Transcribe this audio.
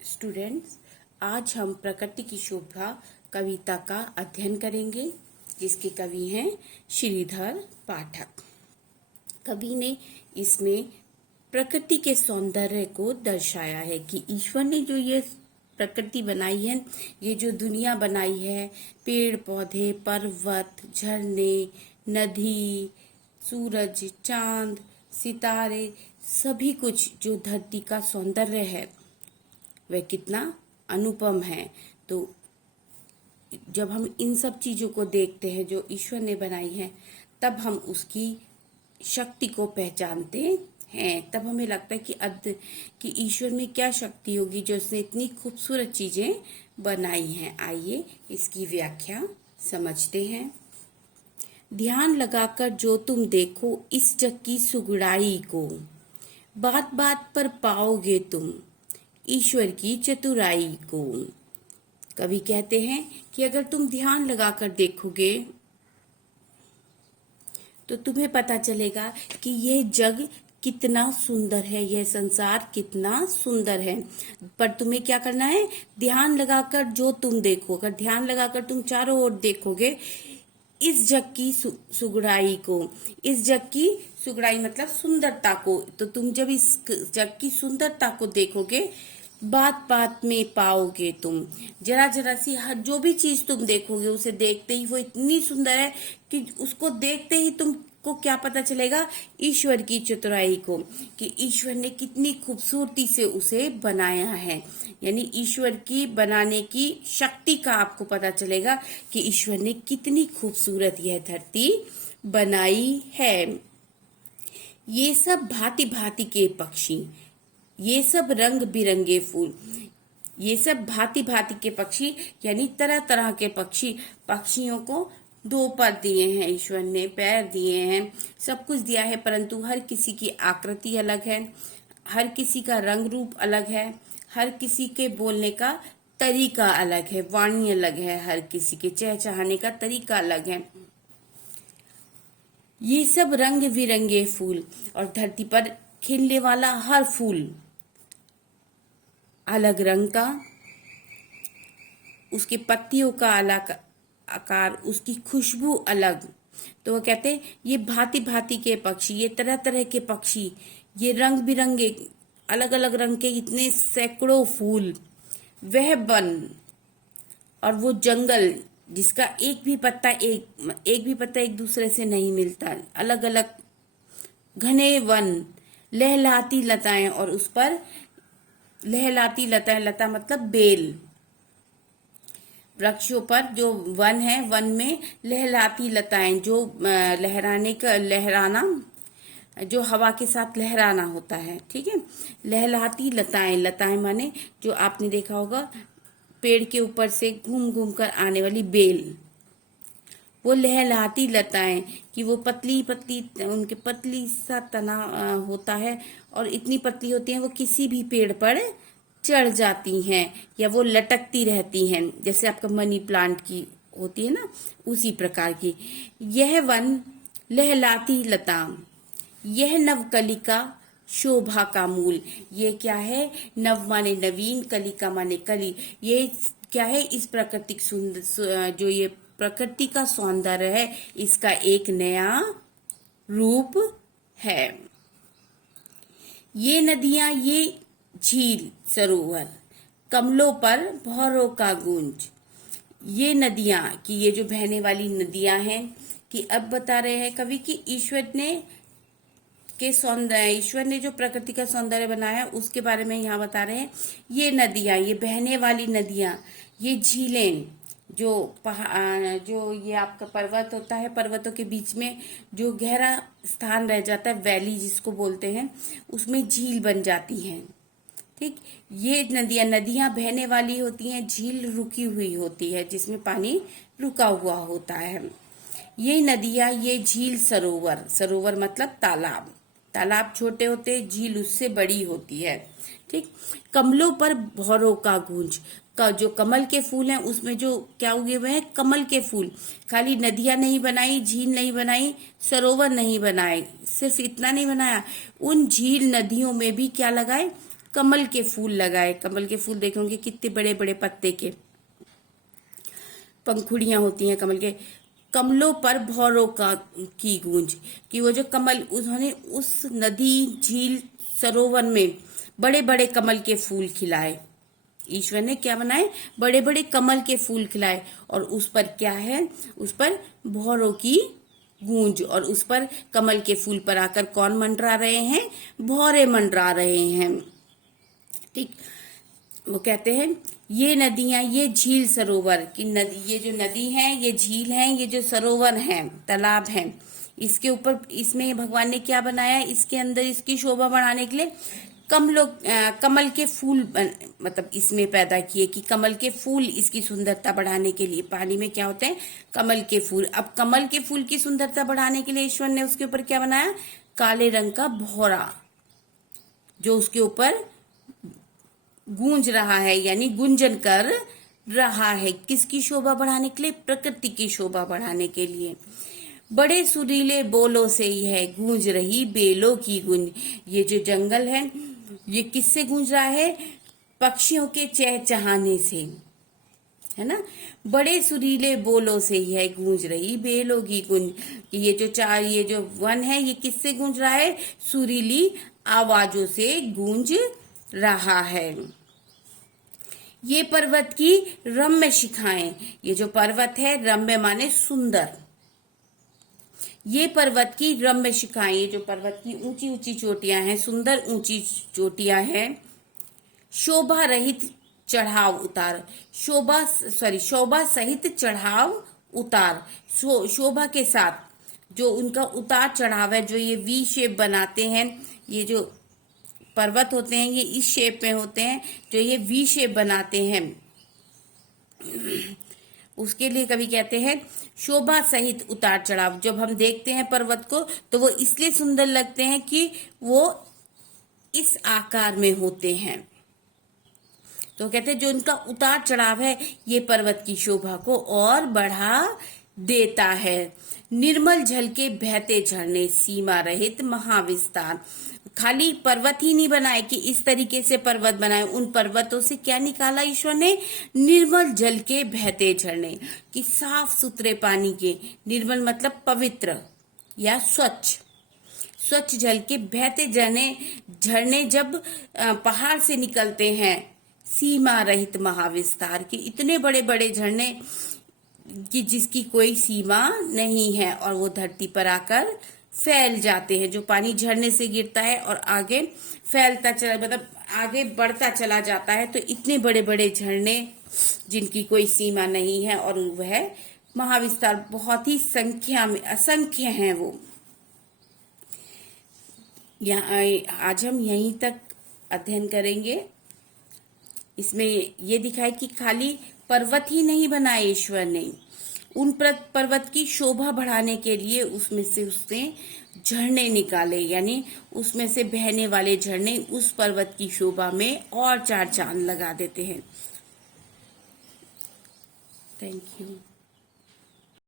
Students, आज हम प्रकृति की शोभा कविता का अध्ययन करेंगे जिसके कवि हैं श्रीधर पाठक। कवि ने इसमें प्रकृति के सौंदर्य को दर्शाया है कि ईश्वर ने जो ये प्रकृति बनाई है, ये जो दुनिया बनाई है, पेड़ पौधे, पर्वत, झरने, नदी, सूरज, चांद, सितारे, सभी कुछ जो धरती का सौंदर्य है वह कितना अनुपम है। तो जब हम इन सब चीजों को देखते हैं जो ईश्वर ने बनाई है, तब हम उसकी शक्ति को पहचानते हैं। तब हमें लगता है कि ईश्वर में क्या शक्ति होगी जो उसने इतनी खूबसूरत चीजें बनाई हैं। आइए इसकी व्याख्या समझते हैं। ध्यान लगाकर जो तुम देखो इस जग की सुगड़ाई को, बात बात पर पाओगे तुम ईश्वर की चतुराई को। कवि कहते हैं कि अगर तुम ध्यान लगाकर देखोगे तो तुम्हें पता चलेगा कि यह जग कितना सुंदर है, यह संसार कितना सुंदर है। पर तुम्हें क्या करना है? ध्यान लगाकर जो तुम देखो, अगर ध्यान लगाकर तुम चारों ओर देखोगे इस जग की सुगड़ाई को, इस जग की सुगड़ाई मतलब सुंदरता को, तो तुम जब इस जग की सुंदरता को देखोगे, बात बात में पाओगे तुम, जरा जरा सी हर जो भी चीज तुम देखोगे उसे देखते ही वो इतनी सुंदर है कि उसको देखते ही तुमको क्या पता चलेगा? ईश्वर की चतुराई को, कि ईश्वर ने कितनी खूबसूरती से उसे बनाया है। यानी ईश्वर की बनाने की शक्ति का आपको पता चलेगा कि ईश्वर ने कितनी खूबसूरत यह धरती बनाई है। ये सब भांति भांति के पक्षी, ये सब रंग बिरंगे फूल, ये सब भांति भांति के पक्षी यानी तरह तरह के पक्षी। पक्षियों को दो पर दिए हैं ईश्वर ने, पैर दिए हैं, सब कुछ दिया है, परंतु हर किसी की आकृति अलग है, हर किसी का रंग रूप अलग है, हर किसी के बोलने का तरीका अलग है, वाणी अलग है, हर किसी के चहचहाने का तरीका अलग है। ये सब रंग बिरंगे फूल, और धरती पर खिलने वाला हर फूल अलग रंग का, उसके पत्तियों का अलग आकार, उसकी खुशबू अलग। तो वो कहते हैं ये भांति भांति के पक्षी, ये तरह तरह के पक्षी, ये रंग बिरंगे अलग अलग रंग के इतने सैकड़ों फूल, वह वन और वो जंगल जिसका एक भी पत्ता एक दूसरे से नहीं मिलता, अलग अलग घने वन, लहलाती लताएं, और उस पर लहलाती लताएं, लता मतलब बेल, वृक्षों पर जो वन है, वन में लहलाती लताएं, जो लहराना जो हवा के साथ लहराना होता है, ठीक है। लहलाती लताएं, लताएं माने जो आपने देखा होगा पेड़ के ऊपर से घूम घूम कर आने वाली बेल, वो लहलाती लताएं कि वो पतली पतली, उनके पतली सा तना होता है और इतनी पतली होती हैं वो किसी भी पेड़ पर चढ़ जाती हैं या वो लटकती रहती हैं, जैसे आपका मनी प्लांट की होती है ना, उसी प्रकार की। यह वन लहलाती लता, यह नवकलिका शोभा का मूल। ये क्या है? नव माने नवीन, कलिका माने कली। ये क्या है? इस प्राकृतिक सुंदर जो ये प्रकृति का सौंदर्य है, इसका एक नया रूप है। ये नदियां, ये झील सरोवर, कमलों पर भौरों का गूंज। ये नदियां कि ये जो बहने वाली नदियां हैं, कि अब बता रहे हैं कवि कि ईश्वर ने जो प्रकृति का सौंदर्य बनाया उसके बारे में यहाँ बता रहे हैं। ये नदियां, ये बहने वाली नदियां, ये झीलें, जो ये आपका पर्वत होता है, पर्वतों के बीच में जो गहरा स्थान रह जाता है, वैली जिसको बोलते हैं, उसमें झील बन जाती हैं, ठीक। ये नदियां बहने वाली होती हैं, झील रुकी हुई होती है जिसमें पानी रुका हुआ होता है। ये नदियां, ये झील सरोवर, सरोवर मतलब तालाब, तालाब छोटे होते, झील उससे बड़ी होती है, ठीक। कमलों पर भौरों का गूंज, का जो कमल के फूल हैं उसमें जो क्या उगे हुए हैं? कमल के फूल। खाली नदियां नहीं बनाई, झील नहीं बनाई, सरोवर नहीं बनाए, सिर्फ इतना नहीं बनाया, उन झील नदियों में भी क्या लगाए? कमल के फूल लगाए। कमल के फूल देखोगे कितने बड़े बड़े पत्ते के, पंखुड़ियां होती हैं कमल के। कमलों पर भौरों की गूंज, कि वो जो कमल, उन्होंने उस नदी, झील, सरोवर में बड़े बड़े कमल के फूल खिलाए। ईश्वर ने क्या बनाए? बड़े बड़े कमल के फूल खिलाए, और उस पर क्या है? उस पर भौरों की गूंज, और उस पर कमल के फूल पर आकर कौन मंडरा रहे हैं? भौरे मंडरा रहे हैं। ठीक, वो कहते हैं ये नदियां, ये झील सरोवर की नदी, ये जो नदी है, ये झील है, ये जो सरोवर है, तालाब है, इसके ऊपर, इसमें भगवान ने क्या बनाया? इसके अंदर इसकी शोभा बढ़ाने के लिए कमल के फूल मतलब इसमें पैदा किए, कि कमल के फूल इसकी सुंदरता बढ़ाने के लिए। पानी में क्या होते हैं? कमल के फूल। अब कमल के फूल की सुंदरता बढ़ाने के लिए ईश्वर ने उसके ऊपर क्या बनाया? काले रंग का भौरा, जो उसके ऊपर गूंज रहा है, यानी गुंजन कर रहा है। किसकी शोभा बढ़ाने के लिए? प्रकृति की शोभा बढ़ाने के लिए। बड़े सुरीले बोलों से यह गूंज रही बेलों की गूंज। ये जो जंगल है, ये किससे गूंज रहा है? पक्षियों के चहचहाने से, है ना। बड़े सुरीले बोलों से यह गूंज रही बेलों की गूंज। ये जो वन है, ये किससे गूंज रहा है? सुरीली आवाजों से गूंज रहा है। ये पर्वत की रम्य शिखाएं, ये जो पर्वत है, रम्य माने सुंदर। ये पर्वत की रम्य शिखाएं, ये जो पर्वत की ऊंची ऊंची चोटियां हैं, सुंदर ऊंची चोटियां हैं। शोभा रहित चढ़ाव उतार, शोभा सहित चढ़ाव उतार, शोभा के साथ जो उनका उतार चढ़ाव है, जो ये वी शेप बनाते हैं, ये जो पर्वत होते हैं, ये इस शेप में होते हैं, जो ये वी शेप बनाते हैं, उसके लिए कभी कहते हैं शोभा सहित उतार चढ़ाव। जब हम देखते हैं पर्वत को, तो वो इसलिए सुंदर लगते हैं कि वो इस आकार में होते हैं। तो कहते हैं जो उनका उतार चढ़ाव है, ये पर्वत की शोभा को और बढ़ा देता है। निर्मल जल के बहते झरने, सीमा रहित महाविस्तार। खाली पर्वत ही नहीं बनाए कि इस तरीके से पर्वत बनाए, उन पर्वतों से क्या निकाला ईश्वर ने? निर्मल जल के बहते झरने, कि साफ सुथरे पानी के, निर्मल मतलब पवित्र या स्वच्छ, स्वच्छ जल के बहते झरने जब पहाड़ से निकलते हैं, सीमा रहित महाविस्तार, के इतने बड़े बड़े झरने कि जिसकी कोई सीमा नहीं है, और वो धरती पर आकर फैल जाते हैं। जो पानी झरने से गिरता है और आगे फैलता चला, मतलब आगे बढ़ता चला जाता है, तो इतने बड़े बड़े झरने जिनकी कोई सीमा नहीं है, और वह महाविस्तार, बहुत ही संख्या में असंख्य हैं वो। आज हम यहीं तक अध्ययन करेंगे। इसमें ये दिखाए कि खाली पर्वत ही नहीं बनाए ईश्वर ने, उन पर्वत की शोभा बढ़ाने के लिए उसमें से उसने झरने निकाले, यानी उसमें से बहने वाले झरने उस पर्वत की शोभा में और चार चांद लगा देते हैं। Thank you.